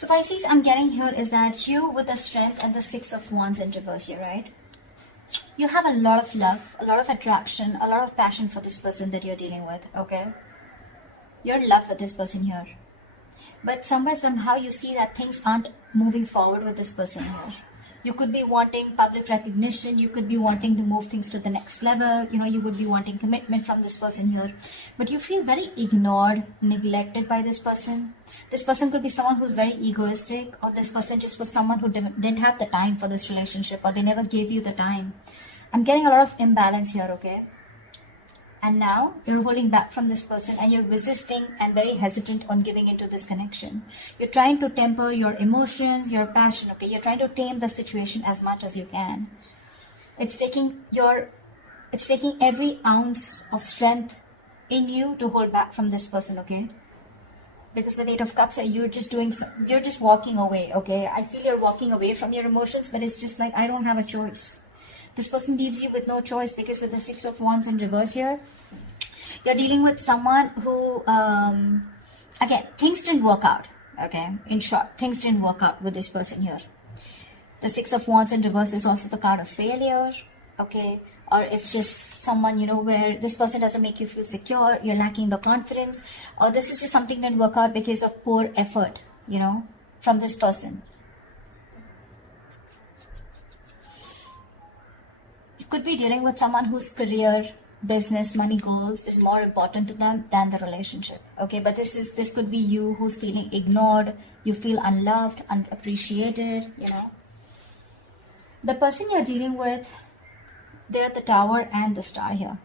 So Pisces, I'm getting here is that you with the strength and the Six of Wands in reverse here, right? You have a lot of love, a lot of attraction, a lot of passion for this person that you're dealing with, okay? You're in love with this person here. But somehow you see that things aren't moving forward with this person here. You could be wanting public recognition. You could be wanting to move things to the next level. You know, you would be wanting commitment from this person here. But you feel very ignored, neglected by this person. This person could be someone who's very egoistic, or this person just was someone who didn't have the time for this relationship, or they never gave you the time. I'm getting a lot of imbalance here, okay? And now you're holding back from this person and you're resisting and very hesitant on giving into this connection. You're trying to temper your emotions, your passion, okay? You're trying to tame the situation as much as you can. It's taking every ounce of strength in you to hold back from this person, okay? Because with Eight of Cups, you're just walking away, okay? I feel you're walking away from your emotions, but it's just like, I don't have a choice. This person leaves you with no choice, because with the Six of Wands in reverse here, you're dealing with someone who, again, things didn't work out, okay? In short, things didn't work out with this person here. The Six of Wands in reverse is also the card of failure, okay? Or it's just someone, you know, where this person doesn't make you feel secure, you're lacking the confidence, or this is just something that didn't work out because of poor effort, you know, from this person. Could be dealing with someone whose career, business, money goals is more important to them than the relationship, okay? But this could be you who's feeling ignored, you feel unloved, unappreciated, you know. The person you're dealing with, they're the Tower and the Star here.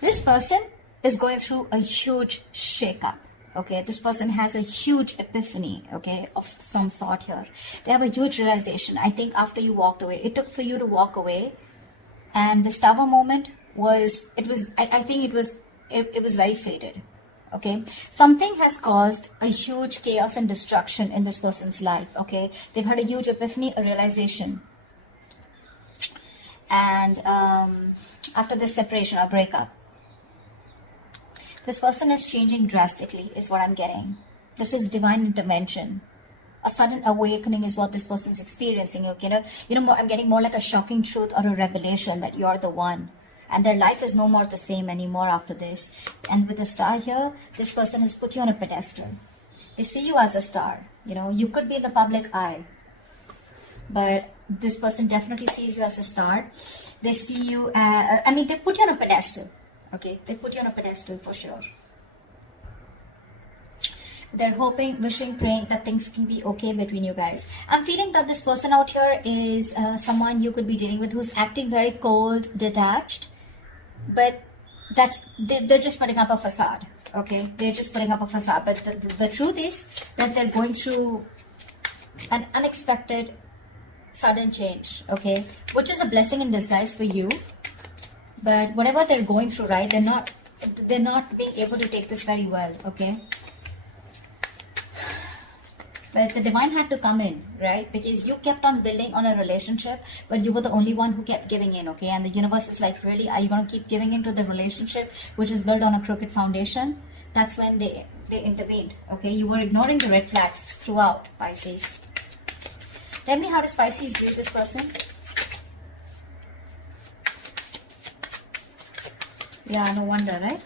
This person is going through a huge shakeup. Okay, this person has a huge epiphany, okay, of some sort here. They have a huge realization. I think after you walked away, it took for you to walk away, and this Tower moment was very fated. Okay, something has caused a huge chaos and destruction in this person's life. Okay, they've had a huge epiphany, a realization, and after this separation or breakup, this person is changing drastically, is what I'm getting. This is divine intervention. A sudden awakening is what this person's experiencing. Okay, I'm getting more like a shocking truth or a revelation that you're the one. And their life is no more the same anymore after this. And with the Star here, this person has put you on a pedestal. They see you as a star. You know, you could be in the public eye, but this person definitely sees you as a star. They see you as, they put you on a pedestal. Okay, they put you on a pedestal for sure. They're hoping, wishing, praying that things can be okay between you guys. I'm feeling that this person out here is someone you could be dealing with who's acting very cold, detached. But they're just putting up a facade. Okay, they're just putting up a facade. But the truth is that they're going through an unexpected, sudden change. Okay, which is a blessing in disguise for you. But whatever they're going through, right, they're not being able to take this very well, okay? But the divine had to come in, right? Because you kept on building on a relationship, but you were the only one who kept giving in, okay? And the universe is like, really, are you going to keep giving into the relationship, which is built on a crooked foundation? That's when they intervened, okay? You were ignoring the red flags throughout, Pisces. Tell me, how does Pisces view this person? Yeah, no wonder, right?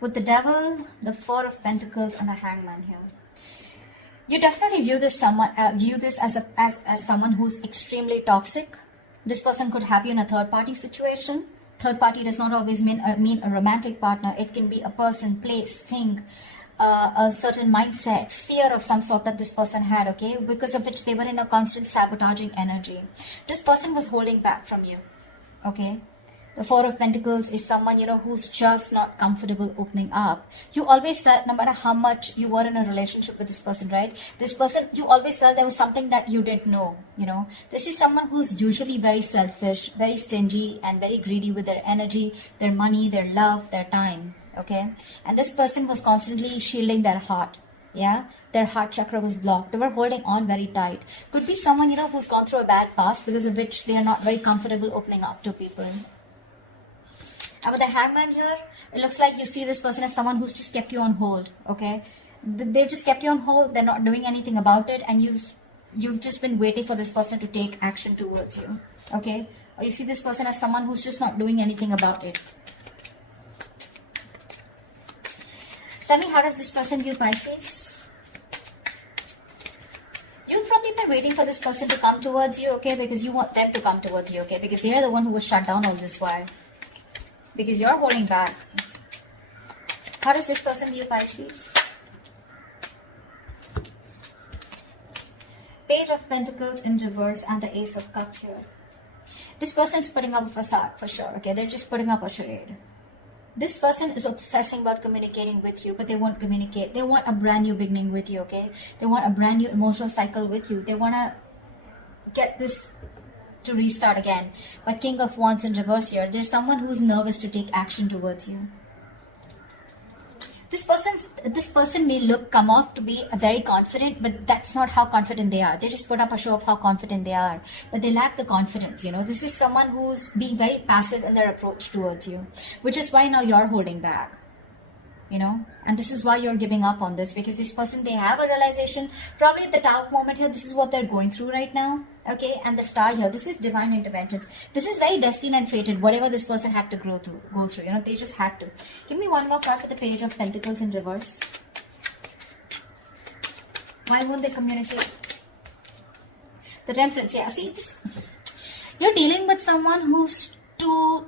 With the Devil, the Four of Pentacles, and the Hangman here. You definitely view this as someone who's extremely toxic. This person could have you in a third-party situation. Third party does not always mean a romantic partner. It can be a person, place, thing, a certain mindset, fear of some sort that this person had, okay, because of which they were in a constant sabotaging energy. This person was holding back from you, okay. The Four of Pentacles is someone, who's just not comfortable opening up. You always felt, no matter how much you were in a relationship with this person, right? This person, you always felt there was something that you didn't know, This is someone who's usually very selfish, very stingy, and very greedy with their energy, their money, their love, their time, okay? And this person was constantly shielding their heart. Yeah, their heart chakra was blocked. They were holding on very tight. Could be someone, who's gone through a bad past, because of which they are not very comfortable opening up to people. And with the Hangman here, it looks like you see this person as someone who's just kept you on hold, okay? They've just kept you on hold, they're not doing anything about it, and you've just been waiting for this person to take action towards you, okay? Or you see this person as someone who's just not doing anything about it. Tell me, how does this person view Pisces? You've probably been waiting for this person to come towards you, okay? Because you want them to come towards you, okay? Because they are the one who was shut down all this while. Because you're holding back. How does this person view Pisces? Page of Pentacles in reverse and the Ace of Cups here. This person is putting up a facade for sure, okay? They're just putting up a charade. This person is obsessing about communicating with you, but they won't communicate. They want a brand new beginning with you, okay? They want a brand new emotional cycle with you. They want to get this to restart again. But King of Wands in reverse here, there's someone who's nervous to take action towards you. This person may come off to be very confident, but that's not how confident they are. They just put up a show of how confident they are, but they lack the confidence, you know. This is someone who's being very passive in their approach towards you, which is why now you're holding back, you know. And this is why you're giving up on this, because this person, they have a realization, probably at the dark moment here, this is what they're going through right now, okay? And the star here, this is divine interventions. This is very destined and fated, whatever this person had to go through, you know, they just had to. Give me one more card for the Page of Pentacles in reverse. Why won't they communicate? The Temperance, yeah, see this. You're dealing with someone who's too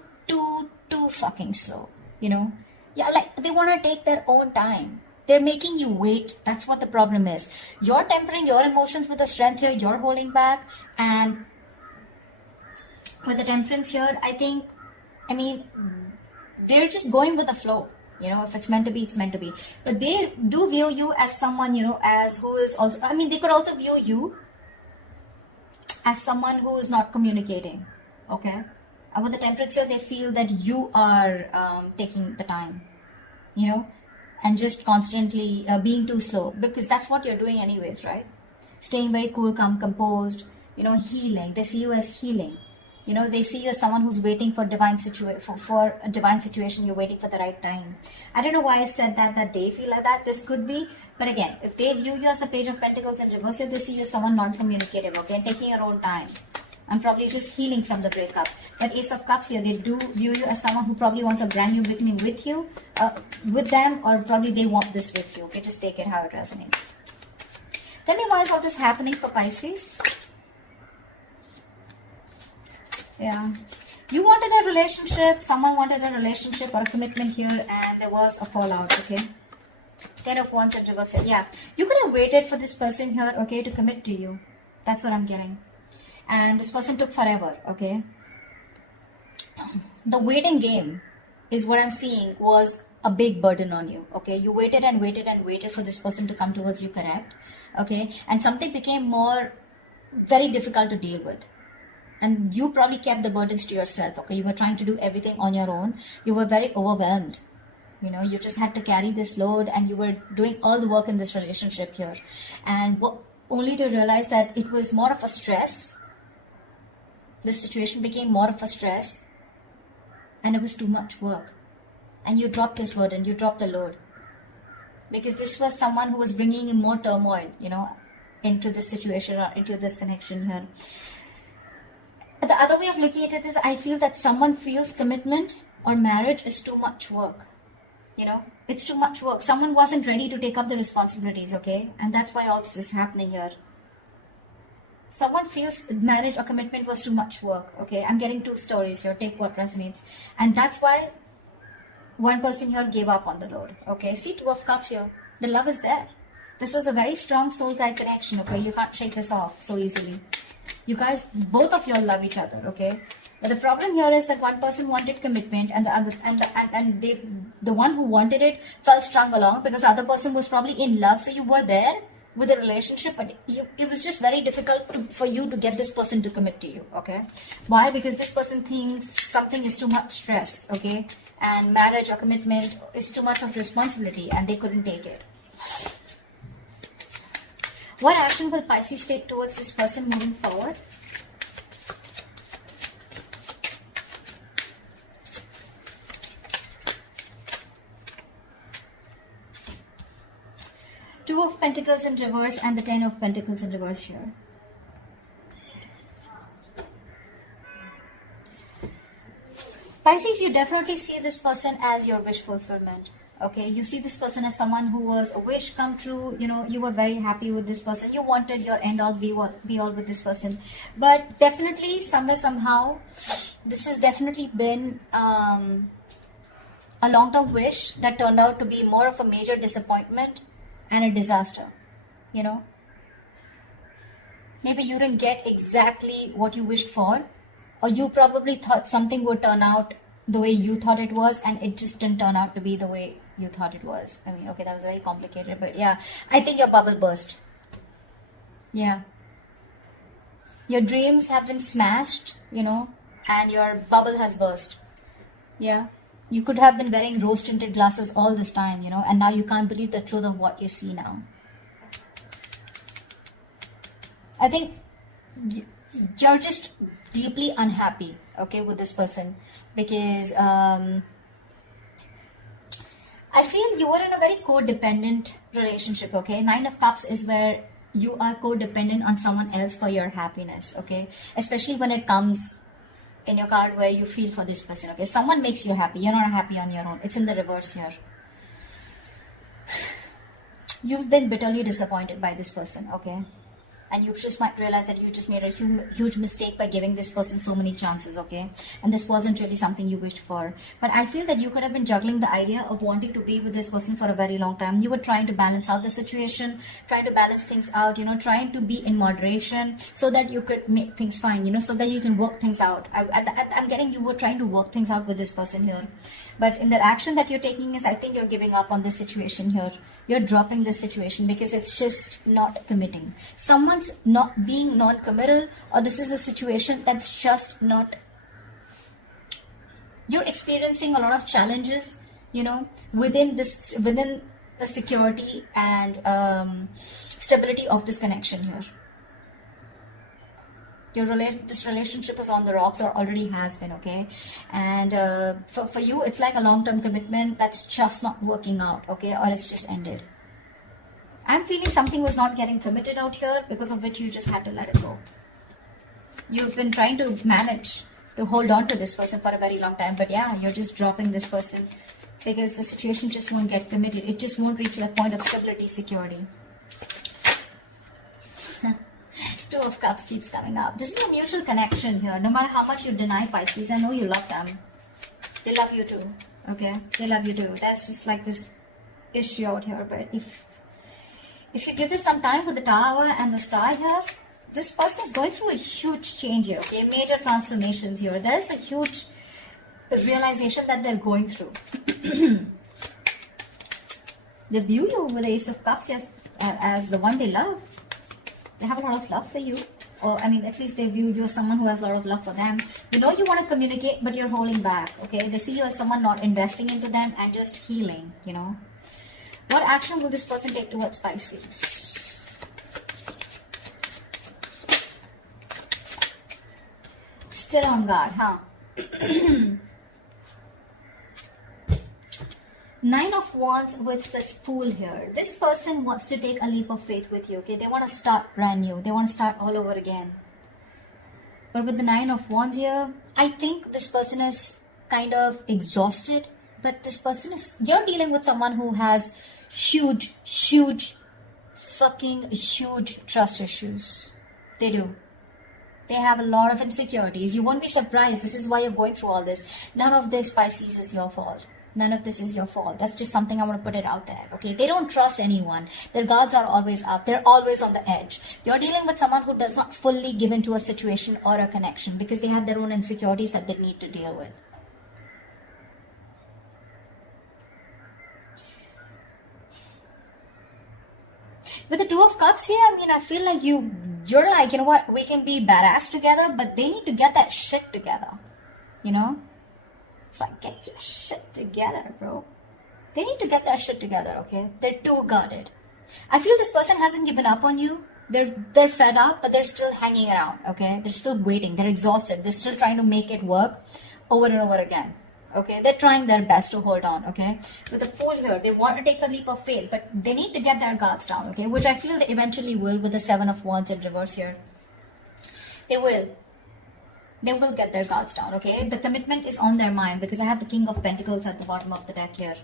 fucking slow, you know? Yeah, like they want to take their own time. They're making you wait. That's what the problem is. You're tempering your emotions with the strength here. You're holding back. And with the Temperance here, I mean, they're just going with the flow. You know, if it's meant to be, it's meant to be. But they do view you as someone, you know, as who is also, I mean, they could also view you as someone who is not communicating. Okay? And with the Temperance here, they feel that you are taking the time, you know, and just constantly being too slow, because that's what you're doing anyways, right? Staying very cool, calm, composed, you know, healing. They see you as healing. You know, they see you as someone who's waiting for for a divine situation. You're waiting for the right time. I don't know why I said that they feel like that. This could be, but again, if they view you as the Page of Pentacles in reverse, they see you as someone non-communicative, okay, and taking your own time. And probably just healing from the breakup. But Ace of Cups here, they do view you as someone who probably wants a brand new beginning with you, with them, or probably they want this with you. Okay, just take it how it resonates. Tell me, why is all this happening for Pisces? Yeah. You wanted a relationship, someone wanted a relationship or a commitment here, and there was a fallout, okay? 10 of Wands in reverse here. Yeah. You could have waited for this person here, okay, to commit to you. That's what I'm getting. And this person took forever, okay? The waiting game is what I'm seeing was a big burden on you, okay? You waited and waited and waited for this person to come towards you, correct? Okay? And something became very difficult to deal with. And you probably kept the burdens to yourself, okay? You were trying to do everything on your own. You were very overwhelmed. You know, you just had to carry this load, and you were doing all the work in this relationship here. And only to realize that it was more of a stress. This situation became more of a stress, and it was too much work. And you dropped this burden, you dropped the load. Because this was someone who was bringing in more turmoil, you know, into this situation or into this connection here. The other way of looking at it is, I feel that someone feels commitment or marriage is too much work. You know, it's too much work. Someone wasn't ready to take up the responsibilities, okay? And that's why all this is happening here. Someone feels marriage or commitment was too much work, okay? I'm getting two stories here. Take what resonates. And that's why one person here gave up on the load, okay? See, 2 of Cups here. The love is there. This is a very strong soul tie connection, okay? You can't shake this off so easily. You guys, both of you all love each other, okay? But the problem here is that one person wanted commitment, and the other, the one who wanted it felt strung along because the other person was probably in love. So you were there with a relationship, but it was just very difficult for you to get this person to commit to you, okay? Why? Because this person thinks something is too much stress, okay? And marriage or commitment is too much of responsibility, and they couldn't take it. What action will Pisces take towards this person moving forward? Two of Pentacles in reverse and the Ten of Pentacles in reverse here. Pisces, you definitely see this person as your wish fulfillment. Okay, you see this person as someone who was a wish come true. You know, you were very happy with this person. You wanted your end all be all with this person. But definitely, somewhere, somehow, this has definitely been a long-term wish that turned out to be more of a major disappointment and a disaster. You know, maybe you didn't get exactly what you wished for, or you probably thought something would turn out the way you thought it was, and it just didn't turn out to be the way you thought it was. I mean, okay, that was very complicated, but yeah, I think your bubble burst. Yeah. Your dreams have been smashed, you know, and your bubble has burst. Yeah. You could have been wearing rose-tinted glasses all this time, you know, and now you can't believe the truth of what you see now. I think you're just deeply unhappy, okay, with this person, because I feel you are in a very codependent relationship, okay. 9 of Cups is where you are codependent on someone else for your happiness, okay, especially when it comes in your card where you feel for this person, okay. Someone makes you happy, you're not happy on your own. It's in the reverse here. You've been bitterly disappointed by this person, okay. And you just might realize that you just made a huge mistake by giving this person so many chances, okay? And this wasn't really something you wished for. But I feel that you could have been juggling the idea of wanting to be with this person for a very long time. You were trying to balance out the situation, trying to balance things out, you know, trying to be in moderation so that you could make things fine, you know, so that you can work things out. I'm getting you were trying to work things out with this person here. But in the action that you're taking is, I think you're giving up on this situation here. You're dropping this situation because it's just not committing. Someone's not being non-committal, or this is a situation that's just not. You're experiencing a lot of challenges, you know, within the security and stability of this connection here. This relationship is on the rocks, or already has been, okay. And for you, it's like a long-term commitment that's just not working out, okay, or it's just ended. I'm feeling something was not getting committed out here, because of which you just had to let it go. You've been trying to manage to hold on to this person for a very long time, but yeah, you're just dropping this person because the situation just won't get committed. It just won't reach that point of stability, security. 2 of Cups keeps coming up. This is a mutual connection here. No matter how much you deny Pisces, I know you love them. They love you too. Okay? They love you too. That's just like this issue out here. But if you give this some time with the Tower and the Star here, this person is going through a huge change here. Okay? Major transformations here. There is a huge realization that they're going through. They view you with the Ace of Cups as the one they love. They have a lot of love for you, or I mean, at least they view you as someone who has a lot of love for them. You know you want to communicate, but you're holding back, okay? They see you as someone not investing into them and just healing, you know. What action will this person take towards Pisces? Still on guard, huh? 9 of Wands with this Fool here. This person wants to take a leap of faith with you, okay? They want to start brand new. They want to start all over again. But with the 9 of Wands here, I think this person is kind of exhausted. But this person is... You're dealing with someone who has huge trust issues. They do. They have a lot of insecurities. You won't be surprised. This is why you're going through all this. None of this, Pisces, is your fault. None of this is your fault. That's just something I want to put it out there, okay? They don't trust anyone. Their guards are always up. They're always on the edge. You're dealing with someone who does not fully give into a situation or a connection because they have their own insecurities that they need to deal with. With the 2 of Cups here, I mean, I feel like you're like, you know what, we can be badass together, but they need to get that shit together, you know? It's like, get your shit together, bro. They need to get that shit together, okay? They're too guarded. I feel this person hasn't given up on you. They're fed up, but they're still hanging around, okay? They're still waiting. They're exhausted. They're still trying to make it work over and over again, Okay, they're trying their best to hold on. Okay, with the Fool here, they want to take a leap of faith, but they need to get their guards down. Okay, which I feel they eventually will with the Seven of Wands in reverse here. They will get their guards down. Okay, the commitment is on their mind because I have the King of Pentacles at the bottom of the deck here.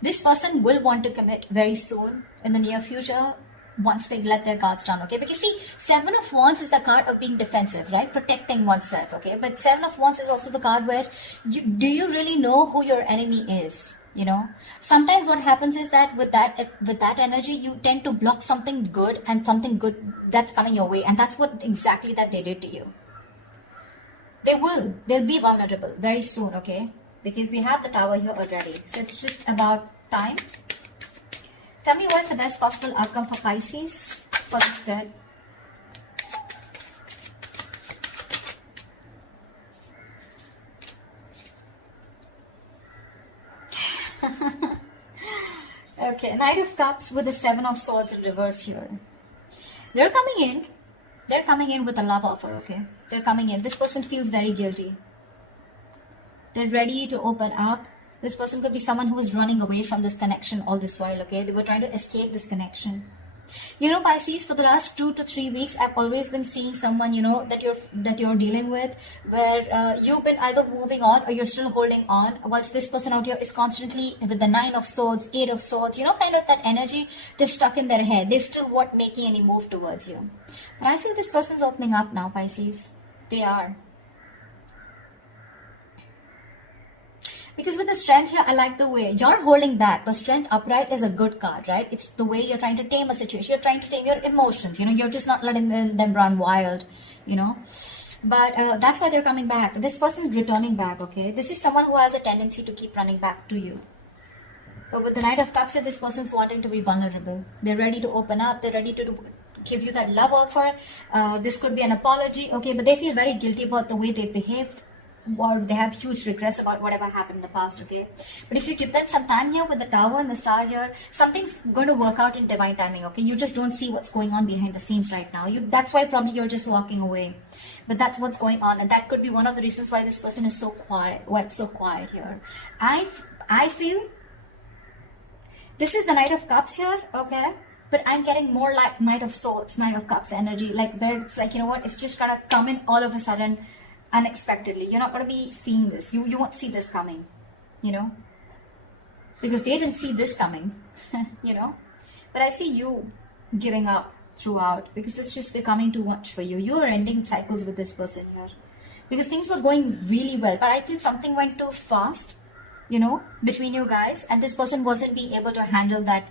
This person will want to commit very soon in the near future, once they let their guards down. Okay, because see, Seven of Wands is the card of being defensive, right? Protecting oneself. Okay, but Seven of Wands is also the card where do you really know who your enemy is? You know, sometimes what happens is that with that energy, you tend to block something good and something good that's coming your way, and that's what exactly that they did to you. They'll be vulnerable very soon. Okay, because we have the Tower here already, so it's just about time. Tell me what is the best possible outcome for Pisces for the spread. Okay, Knight of Cups with the Seven of Swords in reverse here. They're coming in with a love offer. Okay, they're coming in. This person feels very guilty. They're ready to open up. This person could be someone who is running away from this connection all this while. Okay, they were trying to escape this connection. You know, Pisces, for the last 2 to 3 weeks, I've always been seeing someone, you know, that you're dealing with, where you've been either moving on or you're still holding on, whilst this person out here is constantly with the Nine of Swords, Eight of Swords, you know, kind of that energy. They're stuck in their head. They still weren't making any move towards you. But I feel this person's opening up now, Pisces. They are. Because with the Strength here, I like the way you're holding back. The Strength upright is a good card, right? It's the way you're trying to tame a situation. You're trying to tame your emotions. You know, you're just not letting them run wild, you know. But that's why they're coming back. This person's returning back, okay? This is someone who has a tendency to keep running back to you. But with the Knight of Cups here, this person's wanting to be vulnerable. They're ready to open up. They're ready to give you that love offer. This could be an apology, okay? But they feel very guilty about the way they behaved, or they have huge regrets about whatever happened in the past, okay? But if you give them some time here with the Tower and the Star here, something's going to work out in divine timing, okay? You just don't see what's going on behind the scenes right now. That's why probably you're just walking away. But that's what's going on, and that could be one of the reasons why this person is so quiet. Why it's so quiet here. I feel this is the Knight of Cups here, okay? But I'm getting more like Knight of Swords, Knight of Cups energy, like where it's like, you know what, it's just gonna come in all of a sudden, unexpectedly. You're not going to be seeing this. You won't see this coming, you know, because they didn't see this coming, you know. But I see you giving up throughout because it's just becoming too much for you. You are ending cycles with this person here because things were going really well, but I feel something went too fast, you know, between you guys, and this person wasn't being able to handle that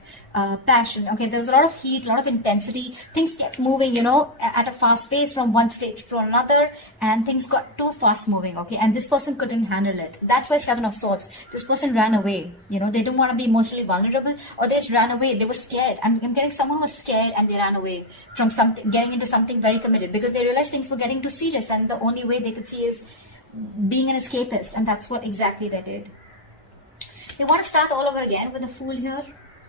passion. Okay, there was a lot of heat, a lot of intensity. Things kept moving, you know, at a fast pace from one stage to another, and things got too fast moving. Okay, and this person couldn't handle it. That's why Seven of Swords. This person ran away. You know, they didn't want to be emotionally vulnerable, or they just ran away. They were scared. I'm getting someone who was scared and they ran away from something, getting into something very committed because they realized things were getting too serious, and the only way they could see is being an escapist, and that's what exactly they did. They want to start all over again with the Fool here,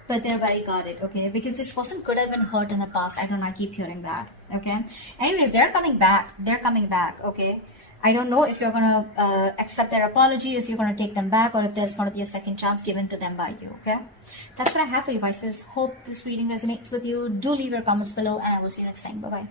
but they're very guarded, okay? Because this person could have been hurt in the past. I don't know, I keep hearing that, okay? Anyways, they're coming back. They're coming back, okay? I don't know if you're going to accept their apology, if you're going to take them back, or if there's going to be a second chance given to them by you, okay? That's what I have for you, Pisces. Hope this reading resonates with you. Do leave your comments below, and I will see you next time. Bye-bye.